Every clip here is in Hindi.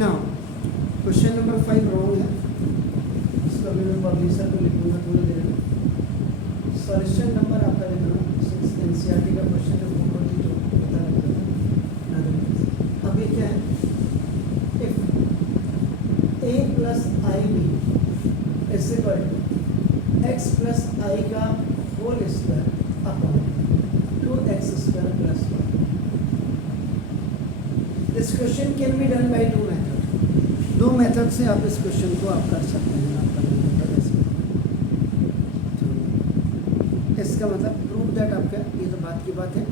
नाउ क्वेश्चन नंबर 5 रॉन्ग है, इसको अभी मैं पब्लिशर को लिखूंगा थोड़ी देर में। सॉल्यूशन नंबर आपका देखना 6 एनसीईआरटी का क्वेश्चन है, 442 पता लगता है। अब ये क्या है, if a plus i b is equal to x plus i का whole square upon 2x square plus 1। This question can be done by two method. दो मेथड से आप इस क्वेश्चन को आप कर सकते हैं। आप कर इसका मतलब प्रूव दैट आपका, ये तो बात की बात है।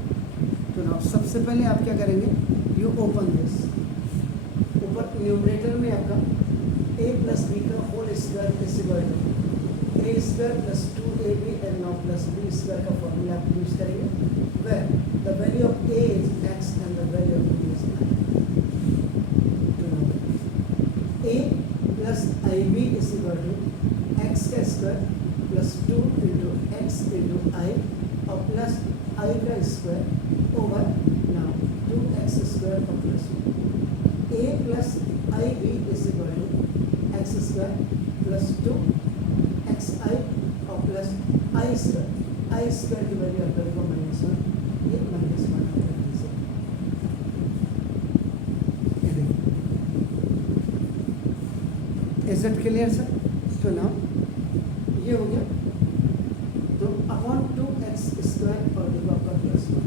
तो ना सबसे पहले आप क्या करेंगे, यू ओपन दिस, ऊपर न्यूमरेटर में आपका a प्लस बी का whole square is equal to a square plus 2ab and now plus b square का फॉर्मूला आप यूज करेंगे, where the value of a is x and the value of b is a plus ib is equal to x का square plus 2 into x into i और प्लस आई का square over now 2x square और plus a plus i b is equal to x square plus 2xi और प्लस आई स्क्वायर की वैल्यू आप करेंगे -1, ये -1 इज इट क्लियर सर? तो नाउ ये हो गया, तो अपॉन 2x स्क्वायर और देखो आपका प्लस 1।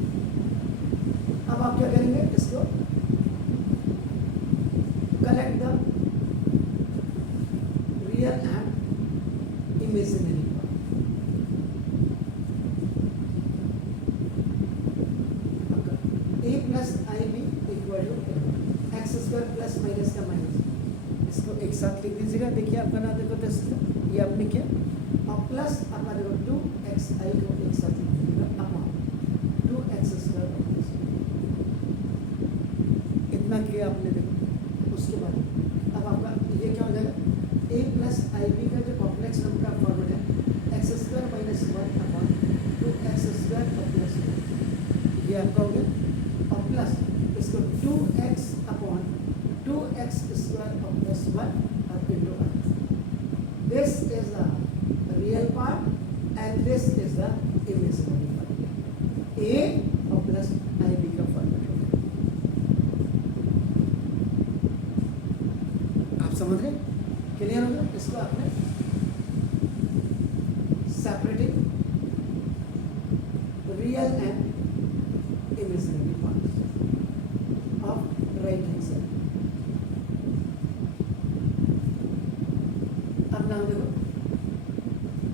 अब आप क्या करेंगे, इसको collect the real and imaginary part. a plus i b equal to x square plus minus का माइनस, इसको एक साथ लिख दीजिएगा। देखिए आपका ना, देखो तो ये आपने किया, और प्लस आपका देखो 2xi को एक साथ लिख दीजिएगा अपॉन 2x स्क्वायर प्लस, इतना किया आपने। देखो उसके बाद अब आपका ये क्या हो जाएगा, a प्लस आई बी का जो कॉम्प्लेक्स नंबर का फॉर्मूला है x square minus 1 upon 2x square और प्लस 1, ये आपका हो गया। और प्लस इसको 2x अपॉन 2x स्क्वायर और प्लस 1 और into 1। This is the real part and this is the imaginary part. a और प्लस आई बी का फॉर्मूला आप समझ रहे, क्लियर हो गया? इसको आपने separating real and imaginary parts of right hand side. अब नाम देखो,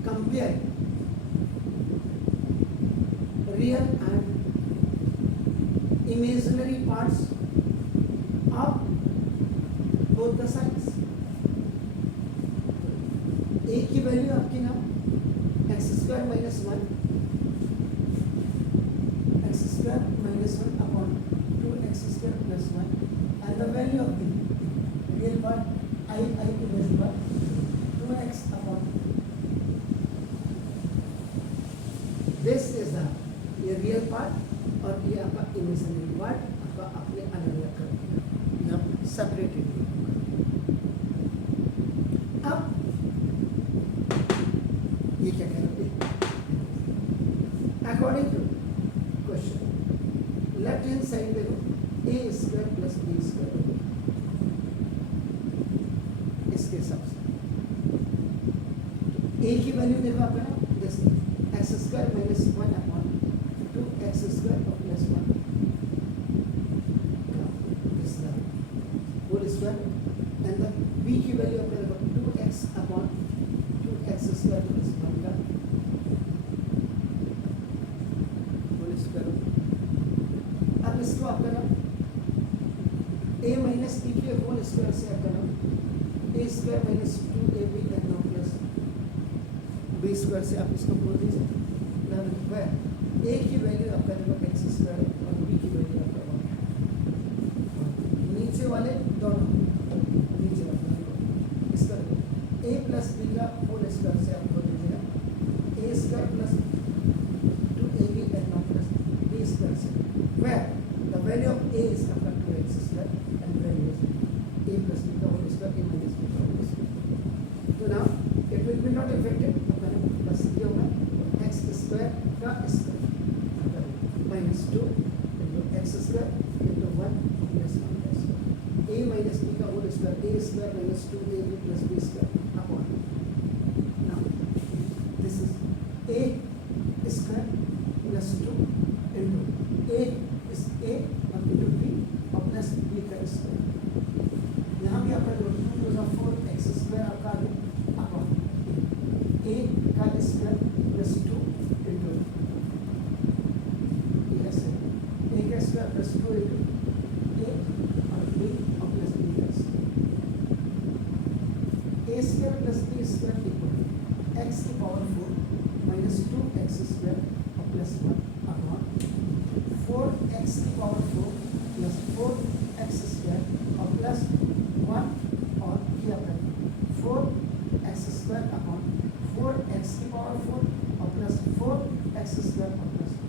compare real and imaginary parts of both the sides. a की वैल्यू आपकी ना x square minus 1 upon 2x square plus 1 and the value of the real part आई की वैल्यू पर 2x upon this is the ये रियल पार्ट और ये आपका इमेजिनरी पार्ट आपका अपने अलग अलग कर दिया, यहाँ सेपरेटेड। अब ये क्या कह रहे हैं, according to question left hand side देखो a square plus b square, इसके हिसाब से a की वैल्यू देखो आपका ना, this x square minus 1 upon 2x square और plus 1 this the whole square and the b की वैल्यू आपका देखो 2x upon 2x square plus 1 का होल स्क्वायर। अब इसको आपका नाम a माइनस b के होल स्क्वायर से आपका नाम a square minus 2ab and now plus b square से आप इसको बोल दीजिए। वह a की वैल्यू आपका देखो x स्क्वायर और b की वैल्यू आपका 1। नीचे वाले दोनों, नीचे वाले इसका a प्लस b का होल स्क्वायर से आप बोल दीजिएगा a square plus 2ab and now plus b square से, where the value of a is आपका 2x square and value is a plus not affected, बस ये होगा एक्स स्क्वायर का square minus 2 into x square into 1 plus 1 का स्क्वायर, ए माइनस बी का whole square, a square minus 2ab plus b square upon, now this is a square plus 2 into a is a और इंटू बी और प्लस बी का स्क्वायर। यहाँ भी आपका 4 एक्स स्क्वायर आपका आ गया अपॉन ए का स्क्वायर प्लस 2 इंटू ए का स्क्वायर प्लस 2 इंटू ए और बी और प्लस बी का square, a square plus b square equal x की पावर 4 माइनस 2 एक्स स्क्वायर और प्लस 1 अपॉन 4 एक्स की पावर 4 प्लस 4 एक्स स्क्वायर और प्लस 1 और किया करें 4 एक्स स्क्वायर अपॉन 4 एक्स की पावर 4 और प्लस 4 एक्स स्क्वायर और प्लस 1।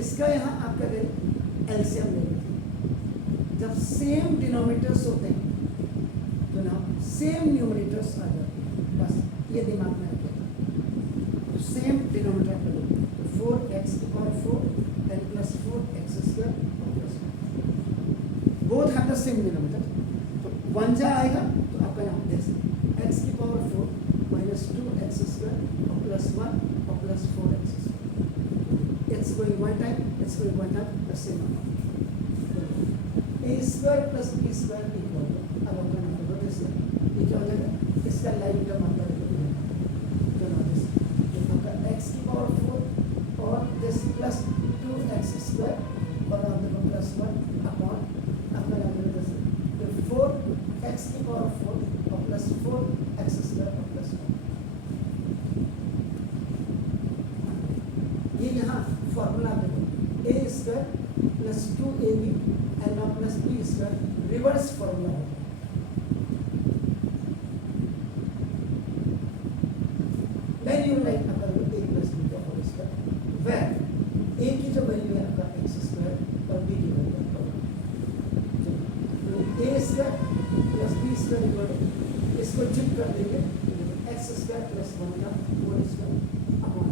इसका यहाँ आप क्या करें एलसीएम ले लेते हैं, जब सेम डिनोमिनेटर्स होते हैं तो ना सेम न्यूमरेटर्स आ जाते हैं, बस ये दिमाग में रखिएगा। तो सेम डिनोमिनेटर कर लो तो 4 एक्स की power 4 and plus 4 x square और plus 1, both have the same denominator, तो 1 जा आएगा तो आपका यहाँ देख एक्स की पावर 4 माइनस 2 एक्स स्क्वायर और प्लस 1 और plus 4 x square, it's going one time, it's going one time, the same amount. A square plus B square equal, अब आपका नंबर दो जैसे ये क्या हो जाएगा, इसका लाइन टर्म आपका तो ना दिस तो आपका x की पावर 4 और दिस प्लस 2 एक्स स्क्वायर और आप देखो प्लस 1 अपॉन आपका नंबर जैसे तो 4 एक्स की पावर 4 और प्लस 4 एक्स स्क्वायर और प्लस 1, ये यहाँ फॉर्मूला देखो a square plus 2ab and now plus b square reverse formula है। Then you write a plus b का होल स्क्वायर where a की जो वैल्यू है आपका एक्स स्क्वायर और b की वैल्यू तो a square plus b square equal इसको चिप कर देंगे एक्स स्क्वायर प्लस 1 का होल स्क्वायर अपॉन,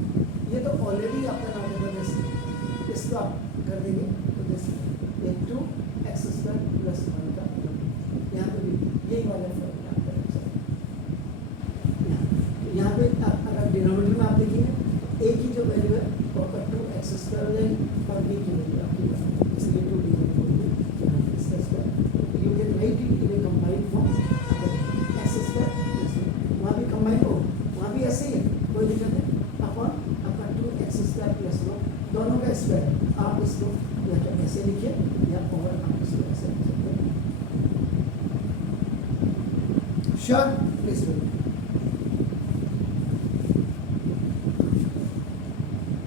ये तो ऑलरेडी आपका नाम है जैसे इसको आप कर देंगे तो जैसे ये 2 एक्स स्क्वायर प्लस 1 का यहाँ पे भी यही वाला फॉर्मूला आपका यहाँ पे अगर डिनोमिनेटर में आप देखेंगे ए की जो वैल्यू है वो आपका 2 एक्स स्क्वायर हो जाएगी और बी की वैल्यू आपकी इसलिए 2 डी इसका square you can write it in A combined form, x square वहाँ भी कंबाइंड हो वहाँ भी ऐसे ही है कोई दिक्कत नहीं अपॉन आपका 2 एक्स स्क्वायर प्लस 1 दोनों का स्क्वायर, आप इसको या तो ऐसे लिखिए या और आप इसको ऐसे लिख सकते हैं। Sure please.